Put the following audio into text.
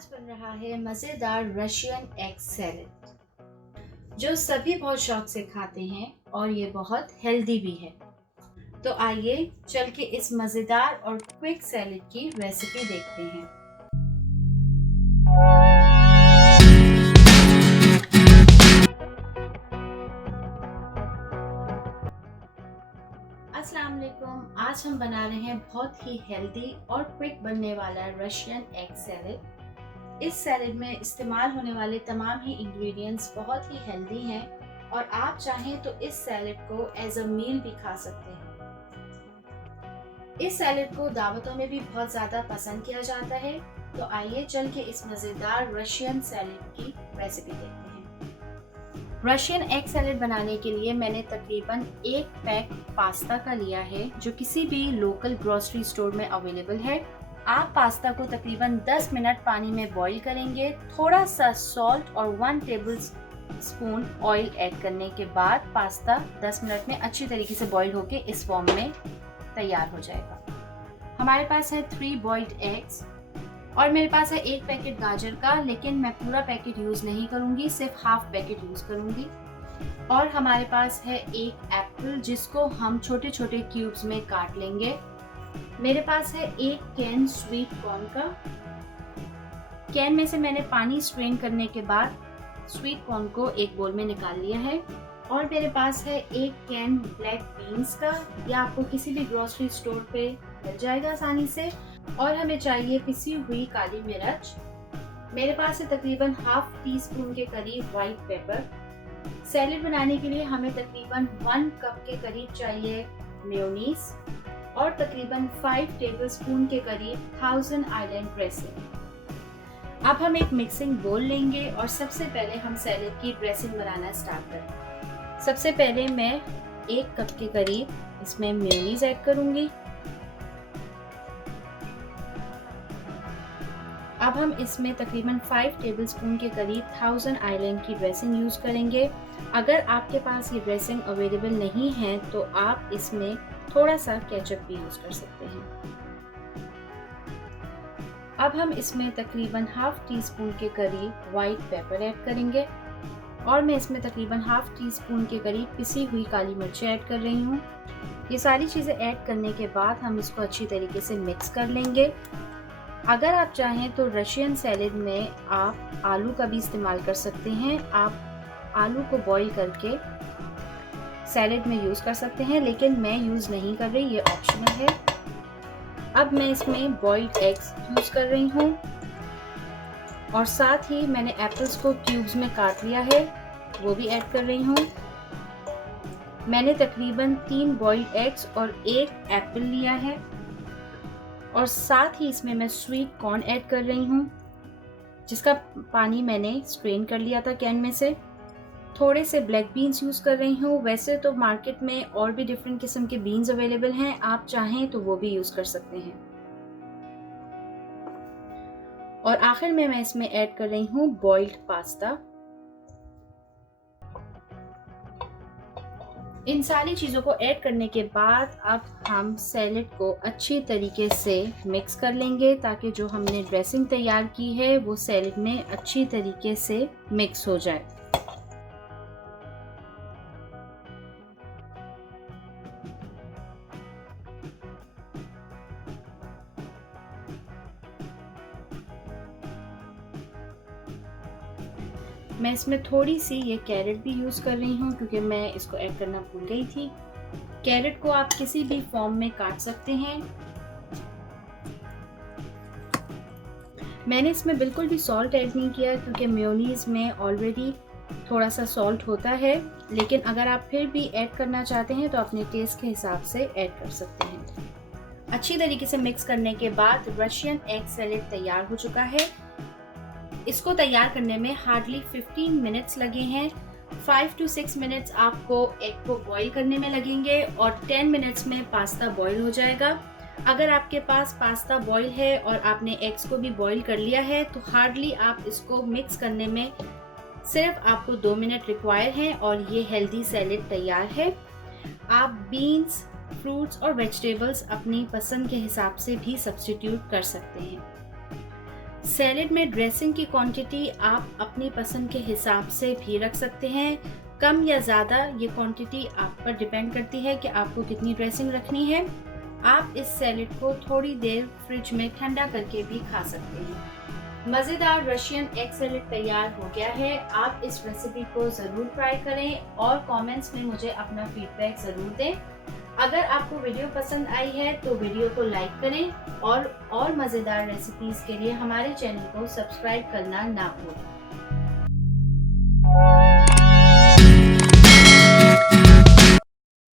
आज बन रहा है मज़ेदार रशियन एग सैलेड जो सभी बहुत शौक से खाते हैं और ये बहुत हेल्दी भी है। तो आइए चल के इस मज़ेदार और क्विक सैलेड की रेसिपी देखते हैं। अस्सलाम वालेकुम। आज हम बना रहे हैं बहुत ही हेल्दी और क्विक बनने वाला रशियन एग सैलेड। इस सैलेड में इस्तेमाल होने वाले तमाम ही इंग्रेडिएंट्स बहुत ही हेल्दी हैं और आप चाहें तो इस सैलेड को एज अ मील भी खा सकते हैं। इस सैलेड को दावतों में भी बहुत ज़्यादा पसंद किया जाता है। तो आइए चल के इस मज़ेदार रशियन सैलेड की रेसिपी देखते हैं। रशियन एग सैलेड बनाने के लिए मैंने तकरीबन 1 पैक पास्ता का लिया है जो किसी भी लोकल ग्रोसरी स्टोर में अवेलेबल है। आप पास्ता को तकरीबन 10 मिनट पानी में बॉईल करेंगे। थोड़ा सा सॉल्ट और 1 टेबल स्पून ऑयल ऐड करने के बाद पास्ता 10 मिनट में अच्छी तरीके से बॉईल होके इस फॉर्म में तैयार हो जाएगा। हमारे पास है 3 बॉइल्ड एग्स और मेरे पास है 1 पैकेट गाजर का, लेकिन मैं पूरा पैकेट यूज़ नहीं करूँगी, सिर्फ हाफ पैकेट यूज़ करूँगी। और हमारे पास है 1 एप्पल जिसको हम छोटे छोटे क्यूब्स में काट लेंगे। मेरे पास है 1 कैन स्वीट कॉर्न का। कैन में से मैंने पानी स्ट्रेन करने के बाद स्वीट कॉर्न को एक बोल में निकाल लिया है। और मेरे पास है 1 कैन ब्लैक बीन्स का, या आपको किसी भी ग्रोसरी स्टोर पे मिल जाएगा आसानी से। और हमें चाहिए पिसी हुई काली मिर्च। मेरे पास है तकरीबन हाफ टी स्पून के करीब व्हाइट पेपर। सैलेड बनाने के लिए हमें तकरीबन 1 कप के करीब चाहिए मेयोनीज और तकरीबन 5 टेबलस्पून के करीब थाउजेंड आइलैंड ड्रेसिंग। अब हम एक मिक्सिंग बोल लेंगे और सबसे पहले हम सैलेड की ड्रेसिंग बनाना स्टार्ट करें। सबसे पहले मैं 1 कप के करीब इसमें मेयोनीज ऐड करूंगी। अब हम इसमें तकरीबन 5 टेबलस्पून के करीब थाउजेंड आइलैंड की ड्रेसिंग यूज़ करेंगे। अगर आपके पास ये ड्रेसिंग अवेलेबल नहीं है तो आप इसमें थोड़ा सा केचप भी यूज़ कर सकते हैं। अब हम इसमें तकरीबन हाफ टी स्पून के करीब वाइट पेपर ऐड करेंगे और मैं इसमें तकरीबन हाफ टी स्पून के करीब पिसी हुई काली मिर्ची ऐड कर रही हूँ। ये सारी चीज़ें ऐड करने के बाद हम इसको अच्छी तरीके से मिक्स कर लेंगे। अगर आप चाहें तो रशियन सैलेड में आप आलू का भी इस्तेमाल कर सकते हैं। आप आलू को बॉईल करके सैलेड में यूज़ कर सकते हैं, लेकिन मैं यूज़ नहीं कर रही, ये ऑप्शनल है। अब मैं इसमें बॉइल्ड एग्स यूज़ कर रही हूँ और साथ ही मैंने एप्पल्स को क्यूब्स में काट लिया है, वो भी ऐड कर रही हूँ। मैंने तकरीबन 3 बॉइल्ड एग्स और 1 एप्पल लिया है और साथ ही इसमें मैं स्वीट कॉर्न ऐड कर रही हूँ जिसका पानी मैंने स्ट्रेन कर लिया था कैन में से। थोड़े से ब्लैक बीन्स यूज़ कर रही हूँ। वैसे तो मार्केट में और भी डिफरेंट किस्म के बीन्स अवेलेबल हैं, आप चाहें तो वो भी यूज़ कर सकते हैं। और आखिर में मैं इसमें ऐड कर रही हूँ बॉइल्ड पास्ता। इन सारी चीज़ों को ऐड करने के बाद अब हम सैलेड को अच्छी तरीके से मिक्स कर लेंगे ताकि जो हमने ड्रेसिंग तैयार की है वो सैलेड में अच्छी तरीके से मिक्स हो जाए। मैं इसमें थोड़ी सी ये कैरेट भी यूज़ कर रही हूँ क्योंकि मैं इसको ऐड करना भूल गई थी। कैरेट को आप किसी भी फॉर्म में काट सकते हैं। मैंने इसमें बिल्कुल भी सॉल्ट ऐड नहीं किया क्योंकि मेयोनीज में ऑलरेडी थोड़ा सा सॉल्ट होता है, लेकिन अगर आप फिर भी ऐड करना चाहते हैं तो अपने टेस्ट के हिसाब से ऐड कर सकते हैं। अच्छी तरीके से मिक्स करने के बाद रशियन एग सैलेड तैयार हो चुका है। इसको तैयार करने में हार्डली 15 मिनट्स लगे हैं। 5 to 6 मिनट्स आपको एग को बॉईल करने में लगेंगे और 10 मिनट्स में पास्ता बॉईल हो जाएगा। अगर आपके पास पास्ता बॉईल है और आपने एग्स को भी बॉईल कर लिया है तो हार्डली आप इसको मिक्स करने में सिर्फ आपको 2 मिनट रिक्वायर हैं और ये हेल्दी सैलेड तैयार है। आप बीन्स, फ्रूट्स और वेजिटेबल्स अपनी पसंद के हिसाब से भी सब्स्टिट्यूट कर सकते हैं। सैलेड में ड्रेसिंग की क्वांटिटी आप अपनी पसंद के हिसाब से भी रख सकते हैं। कम या ज़्यादा ये क्वांटिटी आप पर डिपेंड करती है कि आपको कितनी ड्रेसिंग रखनी है। आप इस सैलेड को थोड़ी देर फ्रिज में ठंडा करके भी खा सकते हैं। मज़ेदार रशियन एग सैलेड तैयार हो गया है। आप इस रेसिपी को ज़रूर ट्राई करें और कमेंट्स में मुझे अपना फीडबैक ज़रूर दें। अगर आपको वीडियो पसंद आई है तो वीडियो को लाइक करें और मज़ेदार रेसिपीज़ के लिए हमारे चैनल को सब्सक्राइब करना ना भूलें।